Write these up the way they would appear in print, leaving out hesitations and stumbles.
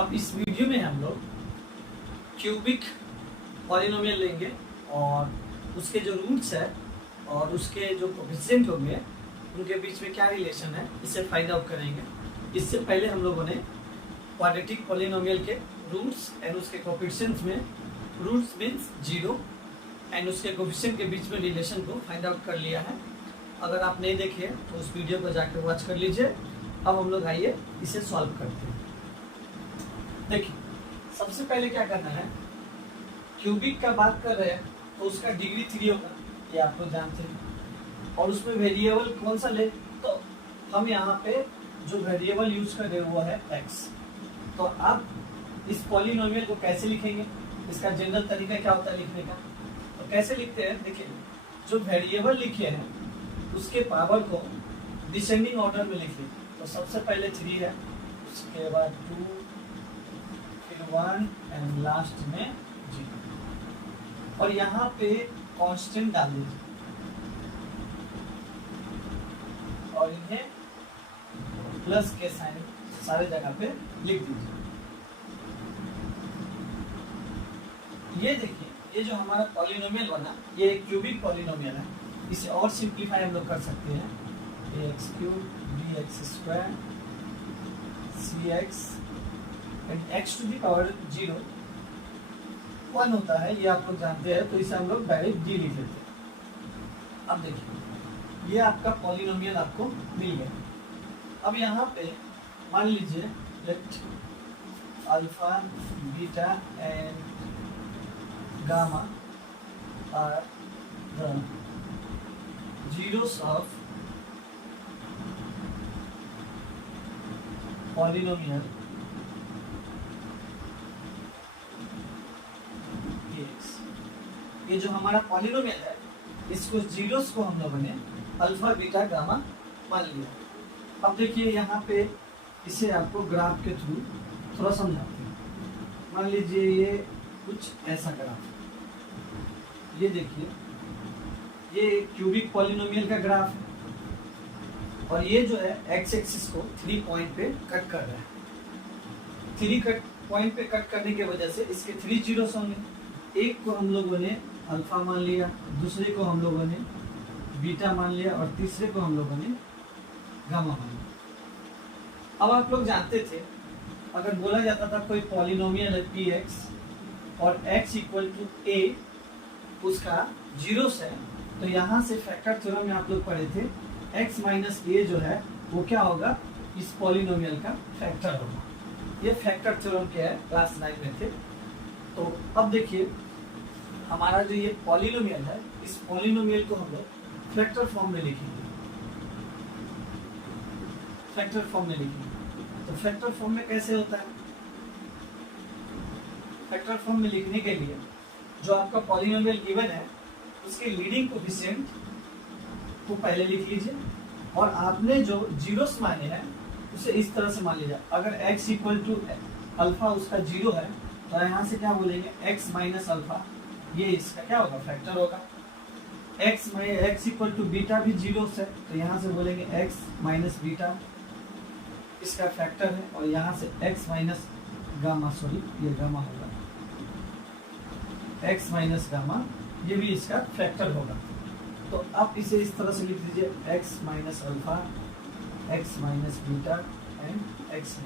अब इस वीडियो में हम लोग क्यूबिक पॉलिनोमियल लेंगे और उसके जो रूट्स है और उसके जो कोएफिशिएंट होंगे उनके बीच में क्या रिलेशन है, इससे फाइंड आउट करेंगे। इससे पहले हम लोगों ने क्वाड्रेटिक पॉलिनोमियल के रूट्स एंड उसके कोएफिशिएंट्स में रूट्स मीन्स जीरो एंड उसके कोएफिशिएंट के बीच में रिलेशन को फाइंड आउट कर लिया है। अगर आप नहीं देखे तो उस वीडियो को जाकर वॉच कर लीजिए। अब हम लोग आइए इसे सॉल्व करते हैं। देखिए, सबसे पहले क्या करना है, क्यूबिक का बात कर रहे हैं तो उसका डिग्री 3 होगा, ये आप लोग जानते हैं। और उसमें वेरिएबल कौन सा ले, तो हम यहाँ पे जो वेरिएबल यूज कर रहे हैं वो है x। तो अब इस पॉलिनोमियल को कैसे लिखेंगे, इसका जनरल तरीका क्या होता है लिखने का, तो कैसे लिखते हैं। देखिए, जो वेरिएबल लिखे हैं उसके पावर को डिसेंडिंग ऑर्डर में लिखिए। तो सबसे पहले 3 है, उसके बाद 2, फिर 1 एंड लास्ट में 0। और यहाँ पे कांस्टेंट डाल दीजिए और इन्हें प्लस के साइन सारे जगह पे लिख दीजिए। ये देखिए, ये जो हमारा पॉलिनोमियल बना, ये एक क्यूबिक पॉलिनोमियल है। इसे और सिंप्लीफाई हम लोग कर सकते हैं, ax³ bx² cx and x⁴ 0 1 होता है, ये आप लोग जानते हैं। तो इसे हम लोग डायरेक्ट d लिख लेते हैं। अब देखिए, ये आपका पॉलिनोमियल आपको मिल गया। अब यहाँ पे मान लीजिए let alpha beta and gamma are the zeros of polynomial x। ये जो हमारा पॉलिनोमियल है, इसको जीरोस को हम लोगों ने अल्फा बीटा गामा मान लिया। अब देखिए, यहाँ पे इसे आपको ग्राफ के थ्रू थोड़ा समझाते हैं। मान लीजिए ये कुछ ऐसा ग्राफ, ये देखिए, ये क्यूबिक पॉलिनोमियल का ग्राफ है और ये जो है एक्स एक्सिस को 3 पॉइंट पे कट कर रहा है। 3 पॉइंट पे कट करने की वजह से इसके 3 जीरोस होंगे। एक को हम लोगों ने अल्फा मान लिया, दूसरे को हम लोगों ने बीटा मान लिया और तीसरे को हम लोगों ने गामा मान लिया। अब आप लोग जानते थे, अगर बोला जाता था कोई पॉलिनोमियल है px और x = a, उसका जीरोस है, तो यहाँ से फैक्टर थ्योरम में आप लोग पढ़े थे, x - a जो है वो क्या होगा, इस पॉलिनोमियल का फैक्टर होगा। ये फैक्टर थ्योरम क्या है, क्लास 9 में थे। तो अब देखिए, हमारा जो ये पॉलिनोमियल है, इस पॉलिनोमियल को हम लोग फैक्टर फॉर्म में लिखेंगे। फैक्टर फॉर्म में लिखेंगे तो फैक्टर फॉर्म में कैसे होता है, फैक्टर फॉर्म में लिखने के लिए जो आपका पॉलिनोमियल गिवन है उसके लीडिंग कोएफिशिएंट को पहले लिख लीजिए और आपने जो जीरोस माने हैं उसे इस तरह से मान लीजिए। अगर x = अल्फा उसका 0 है तो यहाँ से क्या बोलेंगे, x - अल्फा, ये इसका क्या होगा, फैक्टर होगा। x = बीटा भी 0 है तो यहाँ से बोलेंगे x - बीटा, इसका फैक्टर है। और यहाँ से x - गामा, सॉरी ये गामा होगा, x - गामा, ये भी इसका फैक्टर होगा। तो आप इसे इस तरह से लिख दीजिए, x - alpha, x - beta and x -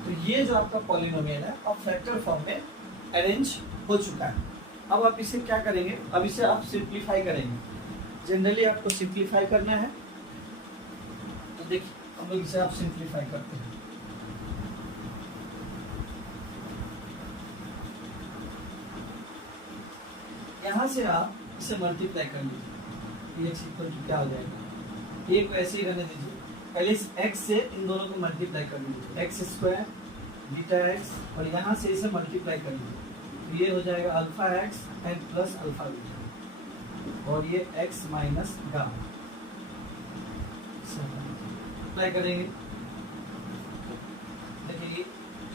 तो ये जो आपका पॉलिनोमियल है अब फैक्टर फॉर्म में अरेंज हो चुका है। अब आप इसे क्या करेंगे, अब इसे आप सिंप्लीफाई करेंगे। जनरली आपको सिंप्लीफाई करना है, तो देखिए हम लोग इसे आप सिंप्लीफाई करते हैं। यहाँ से आप इसे मल्टीप्लाई कर लीजिए, x = क्या हो जाएगा, a को ऐसे ही रहने दीजिए। पहले इस x से इन दोनों को मल्टीप्लाई कर लीजिए, x² बीटा x, और यहाँ से इसे मल्टीप्लाई कर लीजिए, तो ये हो जाएगा alpha x and plus alpha beta, और ये x - गामा मल्टीप्लाई करेंगे। देखिए,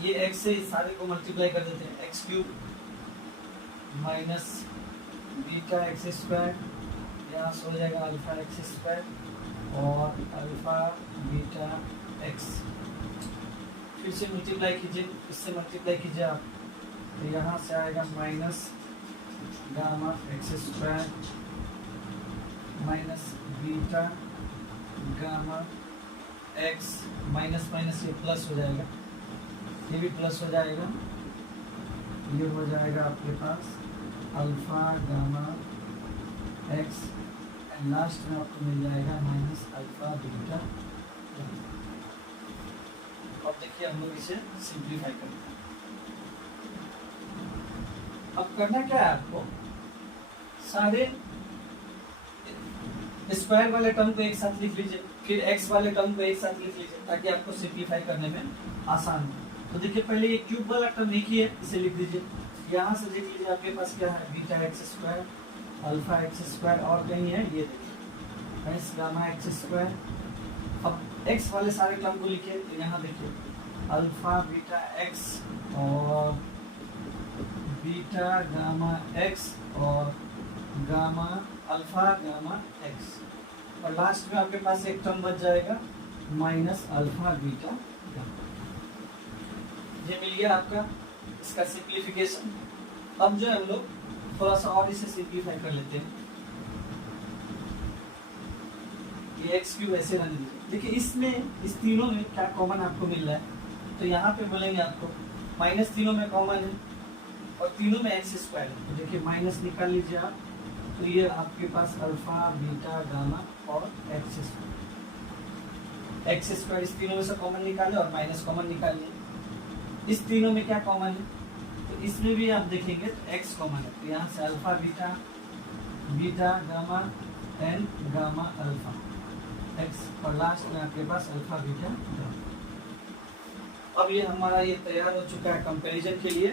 ये x से इस सारे को मल्टीप्लाई कर देते हैं, x³ माइनस बीटा x², यहाँ से हो जाएगा अल्फा x² और अल्फा बीटा x। फिर से मल्टीप्लाई कीजिए, इससे मल्टीप्लाई कीजिए आप, तो यहाँ से आएगा minus gamma x square minus beta gamma x, minus minus ये प्लस हो जाएगा, ये भी प्लस हो जाएगा, ये हो जाएगा आपके पास alpha gamma x, and last में आपको मिल जाएगा माइनस अल्फा बीटा। अब देखिए हम लोग इसे सिंप्लीफाई करते हैं। अब करना क्या है आपको, सारे स्क्वायर वाले टर्म को एक साथ लिख लीजिए, फिर एक्स वाले टर्म को एक साथ लिख लीजिए, ताकि आपको सिंप्लीफाई करने में आसान हो। तो देखिए पहले ये क्यूब वाला टर्म लिखिए, इसे लिख दीजिए, यहाँ से लिख लीजिए आपके पास क्या है, beta x square alpha x square, और कहीं है ये देखिए एक्स गामा एक्स स्क्वायर। अब एक्स वाले सारे टर्म को लिखिए, तो यहाँ देखिए अल्फा बीटा एक्स और बीटा गामा एक्स और गामा अल्फा गामा एक्स, और लास्ट में आपके पास एक टर्म बच जाएगा माइनस अल्फा बीटा गामा। ये मिल गया आपका इसका सिंप्लीफिकेशन। अब जो है हम लोग थोड़ा सा और इसे सिंप्लीफाई कर लेते हैं। ये एक्स क्यूब ऐसे रहने दीजिए। देखिए इसमें इस तीनों में क्या कॉमन आपको मिल रहा है, तो यहाँ पे बोलेंगे आपको माइनस तीनों में कॉमन है और तीनों में एक्स स्क्वायर है, तो देखिए माइनस निकाल लीजिए आप, तो ये आपके पास अल्फा बीटा गामा और एक्स स्क्वायर। एक्स स्क्वायर इस तीनों में से कॉमन निकाले और माइनस कॉमन निकालिए। इस तीनों में क्या कॉमन है, तो इसमें भी आप देखेंगे तो एक्स कॉमन है, तो यहाँ से alpha beta beta gamma and gamma alpha x, और लास्ट में आपके पास अल्फा बीटा गामा। अब ये हमारा ये तैयार हो चुका है कंपैरिजन के लिए।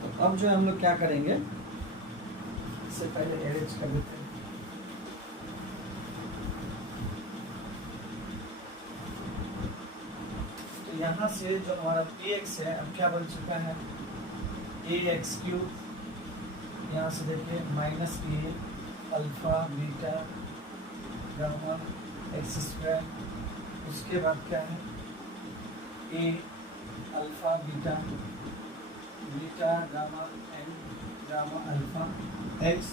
तो अब जो हम लोग क्या करेंगे, इससे पहले अरेंज कर देते हैं। तो यहाँ से जो हमारा ax है अब क्या बन चुका है, ax क्यूब, यहाँ से देखिए minus a alpha beta gamma x square, उसके बाद क्या है a alpha beta beta gamma n gamma alpha x,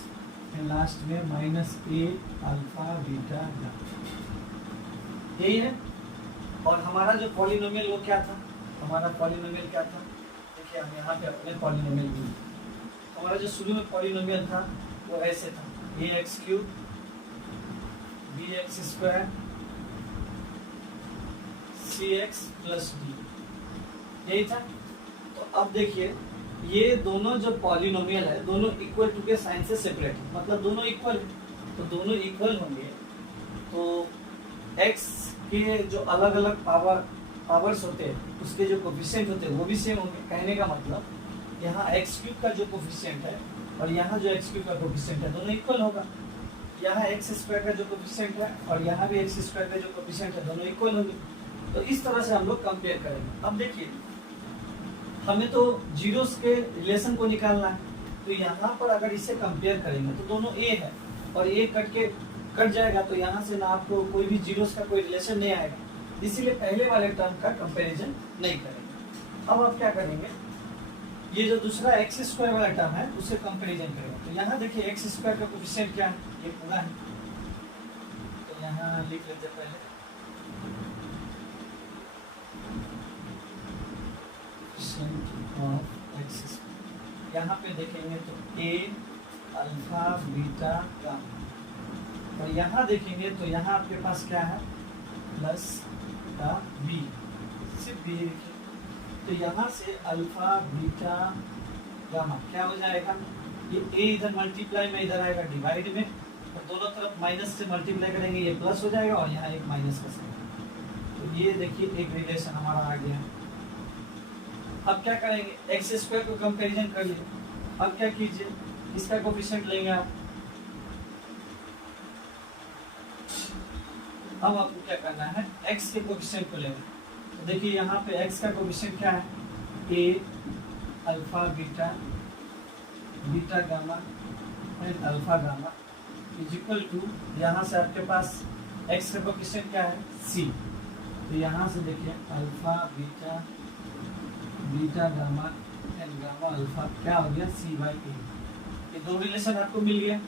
and last में minus a alpha beta gamma. यही है। और हमारा जो पॉलिनोमियल वो क्या था, हमारा पॉलिनोमियल क्या था, देखिए हम यहाँ पे अपने पॉलिनोमियल भी, हमारा जो शुरू में पॉलिनोमियल था वो ऐसे था, a x cube b x square c x plus d, यही था। तो अब देखिए ये दोनों जो पॉलिनोमियल है दोनों इक्वल टू के साइन से सेपरेट है, मतलब दोनों इक्वल है, तो दोनों इक्वल होंगे तो x के जो अलग अलग पावर्स होते हैं उसके जो कोफिशिएंट होते हैं वो भी सेम होंगे। कहने का मतलब यहाँ एक्स क्यूब का जो कोफिशिएंट है और यहाँ जो एक्स क्यूब का कोफिशिएंट है दोनों इक्वल होगा। यहाँ एक्स स्क्वायर का जो कोफिशिएंट है और यहाँ भी एक्स स्क्वायर का जो कोफिशिएंट है दोनों इक्वल होंगे। तो इस तरह से हम लोग कंपेयर करेंगे। अब देखिए हमें तो जीरोस के रिलेशन को निकालना है, तो यहाँ पर अगर इसे कंपेयर करेंगे तो दोनों ए है और ए कट जाएगा, तो यहाँ से ना आपको कोई भी जीरोस का कोई रिलेशन नहीं आएगा, इसीलिए पहले वाले टर्म का कंपैरिजन नहीं करेंगे। अब आप क्या करेंगे, ये जो दूसरा एक्स स्क्वायर वाला टर्म है उससे कंपैरिजन करेंगे। तो यहाँ देखिए एक्स स्क्वायर का कोफिशिएंट क्या है, ये पूरा है, तो यहाँ लिख लेते हैं पहले ऑफ एक्स स्क्वायर। यहाँ पे देखेंगे तो ए अल्फा बीटा गामा, और यहाँ देखेंगे तो यहाँ आपके पास क्या है प्लस का बी, सिर्फ बी लिखिए। तो यहाँ से अल्फा बीटा गामा क्या हो जाएगा, ये ए इधर मल्टीप्लाई में इधर आएगा डिवाइड में, और दोनों तरफ माइनस से मल्टीप्लाई करेंगे ये प्लस हो जाएगा और यहाँ एक माइनस का साइन। तो ये देखिए एक रिलेशन हमारा आ गया। अब क्या करेंगे, एक्स स्क्वायर को कंपैरिजन कर लिए। अब क्या कीजिए, इसका कोफिशिएंट लेंगे आप। अब आपको क्या करना है, x के कोफिशिएंट को लेना। तो देखिए यहाँ पे x का कोफिशिएंट क्या है, a alpha beta beta gamma and alpha gamma is equal to, यहाँ से आपके पास x का कोफिशिएंट क्या है c, तो यहाँ से देखिए alpha beta, beta gamma and gamma alpha क्या हो गया C/A। ये दो रिलेशन आपको मिल गया।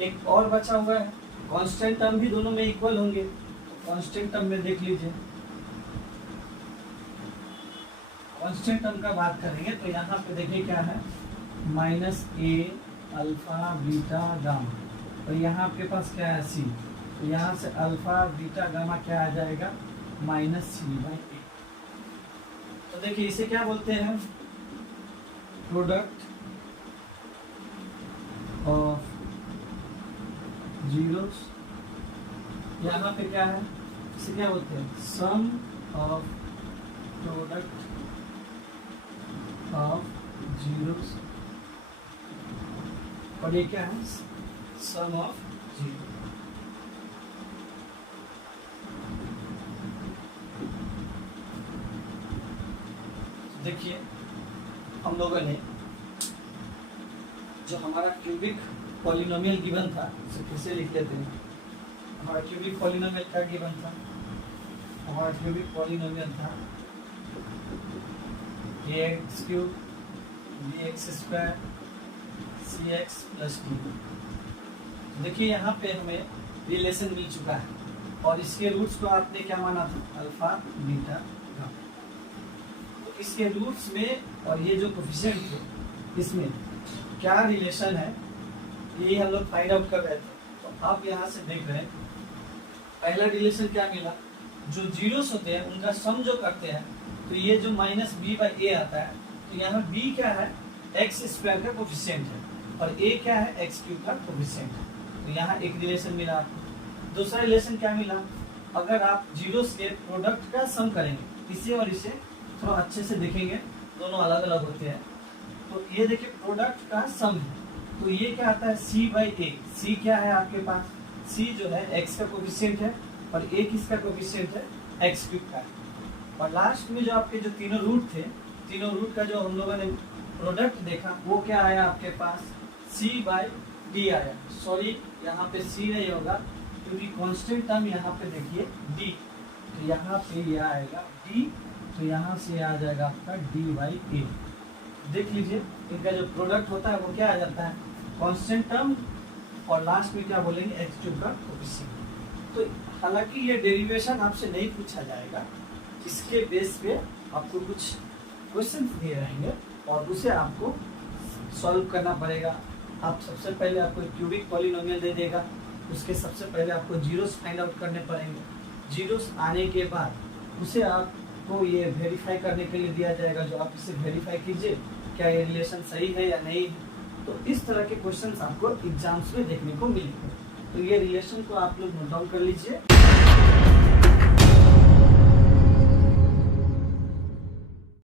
एक और बचा हुआ है, कांस्टेंट टर्म भी दोनों में इक्वल होंगे। तो कांस्टेंट टर्म में देख लीजिए, कांस्टेंट टर्म का बात करेंगे तो यहाँ पे देखिए क्या है, -A अल्फा बीटा गामा, और यहाँ आपके पास क्या है C। तो यहाँ से अल्फा बीटा गामा क्या आ जाएगा, -C/A। तो देखिए इसे क्या बोलते हैं, प्रोडक्ट ऑफ जीरोस। यहाँ पे क्या है, इसे क्या बोलते हैं, सम ऑफ प्रोडक्ट ऑफ जीरोस, और ये क्या है, सम ऑफ जीरो। देखिए हम लोगों ने जो हमारा क्यूबिक पॉलिनोमियल गिवन था उसे फिर से लिख लेते हैं। हमारा क्यूबिक पॉलिनोमियल क्या गिवन था, हमारा क्यूबिक पॉलिनोमियल था ax³ bx² cx + d। देखिए यहाँ पे हमें रिलेशन मिल चुका है और इसके रूट्स को आपने क्या माना था, अल्फा बीटा गामा। तो इसके रूट्स में और ये जो कोफिशिएंट थे इसमें क्या रिलेशन है, यही हम लोग फाइंड आउट कर रहे थे। तो आप यहाँ से देख रहे हैं पहला रिलेशन क्या मिला, जो जीरोस होते हैं उनका सम जो करते हैं, तो ये जो -b/a आता है, तो यहाँ b क्या है, x² का कोफिशिएंट है और a क्या है, x³ का कोफिशिएंट है। तो यहाँ एक रिलेशन मिला आपको। दूसरा रिलेशन क्या मिला, अगर आप जीरोस के प्रोडक्ट का सम करेंगे, इसे और इसे थोड़ा अच्छे से देखेंगे, दोनों अलग अलग होते हैं। तो ये देखिए प्रोडक्ट का सम है, तो ये क्या आता है, C/A। C क्या है आपके पास, C जो है x का कोफिशिएंट है और a किसका कोफिशिएंट है, x³ का। और लास्ट में जो आपके जो तीनों रूट थे, तीनों रूट का जो हम लोगों ने प्रोडक्ट देखा वो क्या आया आपके पास, C/D आया। सॉरी यहाँ पे C नहीं होगा क्योंकि कांस्टेंट टर्म यहाँ पे देखिए D, तो यहाँ पे ये आएगा D, तो यहाँ से आ जाएगा आपका D/A। देख लीजिए इनका जो प्रोडक्ट होता है वो क्या आ जाता है, कांस्टेंट टर्म और लास्ट में क्या बोलेंगे, x³ का कोफिशिएंट। तो हालांकि ये डेरिवेशन आपसे नहीं पूछा जाएगा, इसके बेस पे आपको कुछ क्वेश्चन दिए रहेंगे और उसे आपको सॉल्व करना पड़ेगा। आप सबसे पहले आपको क्यूबिक पॉलिनोमियल दे देगा, उसके सबसे पहले आपको जीरोस फाइंड आउट करने पड़ेंगे। जीरोस आने के बाद उसे आपको ये वेरीफाई करने के लिए दिया जाएगा, जो आप इसे वेरीफाई कीजिए क्या ये रिलेशन सही है या नहीं। तो इस तरह के क्वेश्चंस आपको एग्जाम्स में देखने को मिलेंगे। तो ये रिलेशन को आप लोग नोट डाउन कर लीजिए।